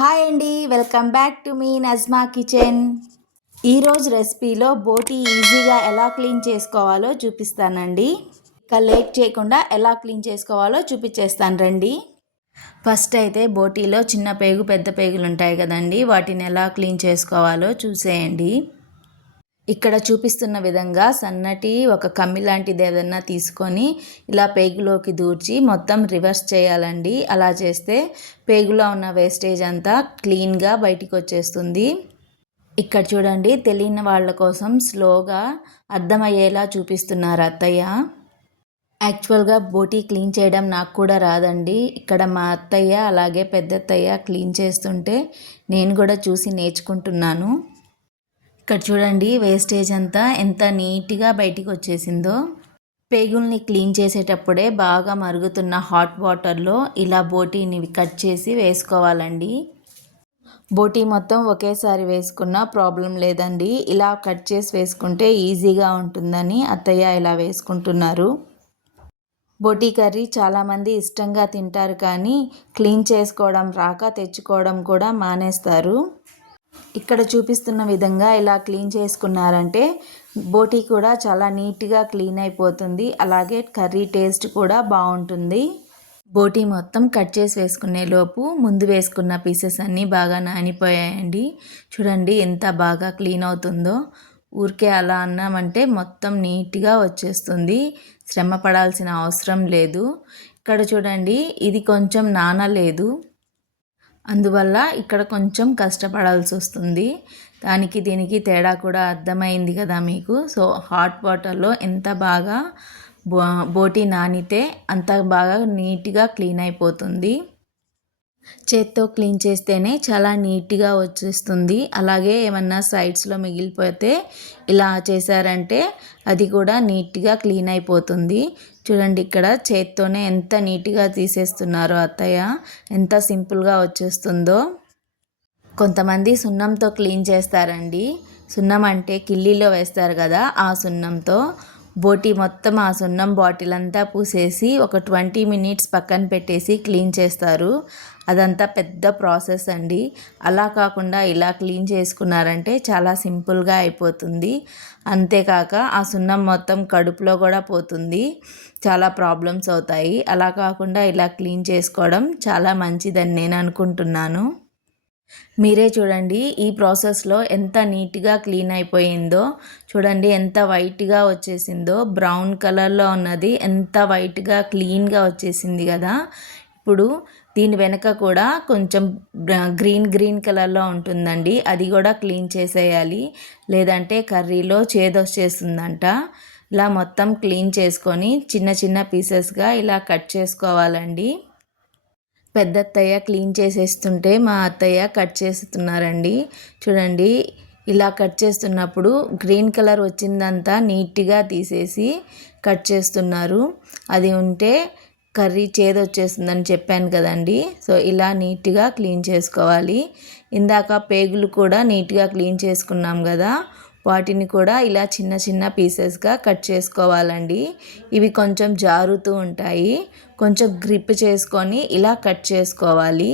Hi అండి welcome back to మీ Najma kitchen. ఈరోజు రెసిపీలో బోటీ ఈజీగా ఎలా క్లీన్ చేసుకోవాలో చూపిస్తానండి. ఇక లేట్ చేయకుండా ఎలా క్లీన్ చేసుకోవాలో చూపించేస్తాను రండి. ఫస్ట్ అయితే బోటీలో చిన్న పేగు పెద్ద పేగులు ఉంటాయి కదండి వాటిని ఎలా క్లీన్ చేసుకోవాలో చూసేయండి. ఇక్కడ చూపిస్తున్న విధంగా సన్నటి ఒక కమ్మి లాంటిది ఏదన్నా తీసుకొని ఇలా పేగులోకి దూర్చి మొత్తం రివర్స్ చేయాలండి. అలా చేస్తే పేగులో ఉన్న వేస్టేజ్ అంతా క్లీన్గా బయటికి వచ్చేస్తుంది. ఇక్కడ చూడండి తెలియని వాళ్ళ కోసం స్లోగా అర్థమయ్యేలా చూపిస్తున్నారు అత్తయ్య. యాక్చువల్గా బోటీ క్లీన్ చేయడం నాకు కూడా రాదండి. ఇక్కడ మా అత్తయ్య అలాగే పెద్దత్తయ్య క్లీన్ చేస్తుంటే నేను కూడా చూసి నేర్చుకుంటున్నాను. ఇక్కడ చూడండి వేస్టేజ్ అంతా ఎంత నీట్గా బయటికి వచ్చేసిందో పేగుల్ని క్లీన్ చేసేటప్పుడే బాగా మరుగుతున్న హాట్ వాటర్లో ఇలా బోటీని కట్ చేసి వేసుకోవాలండి. బోటీ మొత్తం ఒకేసారి వేసుకున్న ప్రాబ్లం లేదండి. ఇలా కట్ చేసి వేసుకుంటే ఈజీగా ఉంటుందని అత్తయ్య ఇలా వేసుకుంటున్నారు. బోటీ కర్రీ చాలామంది ఇష్టంగా తింటారు కానీ క్లీన్ చేసుకోవడం రాక తెచ్చుకోవడం కూడా మానేస్తారు. ఇక్కడ చూపిస్తున్న విధంగా ఇలా క్లీన్ చేసుకున్నారంటే బోటీ కూడా చాలా నీట్గా క్లీన్ అయిపోతుంది. అలాగే కర్రీ టేస్ట్ కూడా బాగుంటుంది. బోటీ మొత్తం కట్ చేసి వేసుకునే లోపు ముందు వేసుకున్న పీసెస్ అన్నీ బాగా నానిపోయాయండి. చూడండి ఎంత బాగా క్లీన్ అవుతుందో. ఊరికే అలా అన్నామంటే మొత్తం నీట్గా వచ్చేస్తుంది. శ్రమ పడాల్సిన అవసరం లేదు. ఇక్కడ చూడండి ఇది కొంచెం నానలేదు. అందువల్ల ఇక్కడ కొంచెం కష్టపడాల్సి వస్తుంది. దానికి దీనికి తేడా కూడా అర్థమైంది కదా మీకు. సో హాట్ వాటర్లో ఎంత బాగా బో బోటి నానితే అంత బాగా నీట్గా క్లీన్ అయిపోతుంది. చేత్తో క్లీన్ చేస్తేనే చాలా నీట్గా వచ్చేస్తుంది. అలాగే ఏమన్నా సైడ్స్లో మిగిలిపోతే ఇలా చేశారంటే అది కూడా నీట్గా క్లీన్ అయిపోతుంది. చూడండి ఇక్కడ చేత్తోనే ఎంత నీట్గా తీసేస్తున్నారో అత్తయ్య. ఎంత సింపుల్గా వచ్చేస్తుందో. కొంతమంది సున్నంతో క్లీన్ చేస్తారండి. సున్నం అంటే కిల్లీలో వేస్తారు కదా ఆ సున్నంతో. బోటి మొత్తం ఆ సున్నం బాటిల్ అంతా పూసేసి ఒక ట్వంటీ మినిట్స్ పక్కన పెట్టేసి క్లీన్ చేస్తారు. అదంతా పెద్ద ప్రాసెస్ అండి. అలా కాకుండా ఇలా క్లీన్ చేసుకున్నారంటే చాలా సింపుల్గా అయిపోతుంది. అంతేకాక ఆ సున్నం మొత్తం కడుపులో కూడా పోతుంది. చాలా ప్రాబ్లమ్స్ అవుతాయి. అలా కాకుండా ఇలా క్లీన్ చేసుకోవడం చాలా మంచిదని నేను అనుకుంటున్నాను. మీరే చూడండి ఈ ప్రాసెస్లో ఎంత నీట్గా క్లీన్ అయిపోయిందో. చూడండి ఎంత వైట్గా వచ్చేసిందో. బ్రౌన్ కలర్లో ఉన్నది. ఎంత వైట్గా క్లీన్గా వచ్చేసింది కదా. ఇప్పుడు దీని వెనక కూడా కొంచెం గ్రీన్ గ్రీన్ కలర్లో ఉంటుందండి. అది కూడా క్లీన్ చేసేయాలి. లేదంటే కర్రీలో చేదొచ్చేస్తుందంట. ఇలా మొత్తం క్లీన్ చేసుకొని చిన్న చిన్న పీసెస్గా ఇలా కట్ చేసుకోవాలండి. పెద్ద అత్తయ్య క్లీన్ చేసేస్తుంటే మా అత్తయ్య కట్ చేస్తున్నారండి. చూడండి ఇలా కట్ చేస్తున్నప్పుడు గ్రీన్ కలర్ వచ్చిందంతా నీట్గా తీసేసి కట్ చేస్తున్నారు. అది ఉంటే కర్రీ చేదొచ్చేస్తుందని చెప్పాను కదండి. సో ఇలా నీట్గా క్లీన్ చేసుకోవాలి. ఇందాక పేగులు కూడా నీట్గా క్లీన్ చేసుకున్నాం కదా. వాటిని కూడా ఇలా చిన్న చిన్న పీసెస్గా కట్ చేసుకోవాలండి. ఇవి కొంచెం జారుతూ ఉంటాయి. కొంచెం గ్రిప్ చేసుకొని ఇలా కట్ చేసుకోవాలి.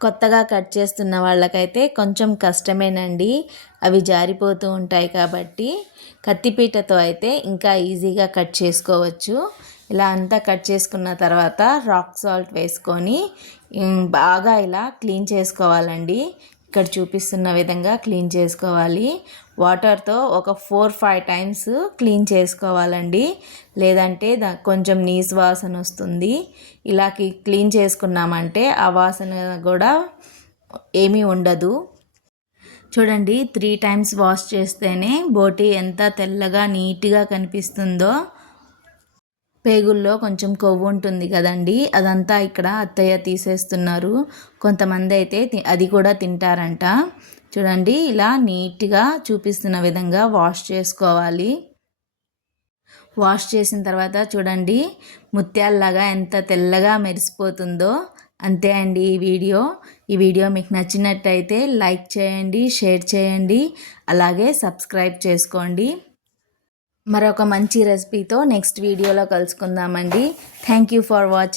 కొత్తగా కట్ చేస్తున్న వాళ్ళకైతే కొంచెం కష్టమేనండి. అవి జారిపోతూ ఉంటాయి కాబట్టి కత్తిపీటతో అయితే ఇంకా ఈజీగా కట్ చేసుకోవచ్చు. ఇలా అంతా కట్ చేసుకున్న తర్వాత రాక్ సాల్ట్ వేసుకొని బాగా ఇలా క్లీన్ చేసుకోవాలండి. ఇక్కడ చూపిస్తున్న విధంగా క్లీన్ చేసుకోవాలి. వాటర్తో ఒక ఫోర్ ఫైవ్ టైమ్స్ క్లీన్ చేసుకోవాలండి. లేదంటే దా కొంచెం నీసు వాసన వస్తుంది. ఇలా క్లీన్ చేసుకున్నామంటే ఆ వాసన కూడా ఏమీ ఉండదు. చూడండి త్రీ టైమ్స్ వాష్ చేస్తేనే బోటి ఎంత తెల్లగా నీట్గా కనిపిస్తుందో. పేగుల్లో కొంచెం కొవ్వు ఉంటుంది కదండి అదంతా ఇక్కడ అత్తయ్య తీసేస్తున్నారు. కొంతమంది అయితే అది కూడా తింటారంట. చూడండి ఇలా నీట్గా చూపిస్తున్న విధంగా వాష్ చేసుకోవాలి. వాష్ చేసిన తర్వాత చూడండి ముత్యాలలాగా ఎంత తెల్లగా మెరిసిపోతుందో. అంతే అండి ఈ వీడియో. ఈ వీడియో మీకు నచ్చినట్టయితే లైక్ చేయండి షేర్ చేయండి అలాగే సబ్స్క్రైబ్ చేసుకోండి. మరొక మంచి రెసిపీతో నెక్స్ట్ వీడియోలో కలుసుకుందామండి. Thank you for watching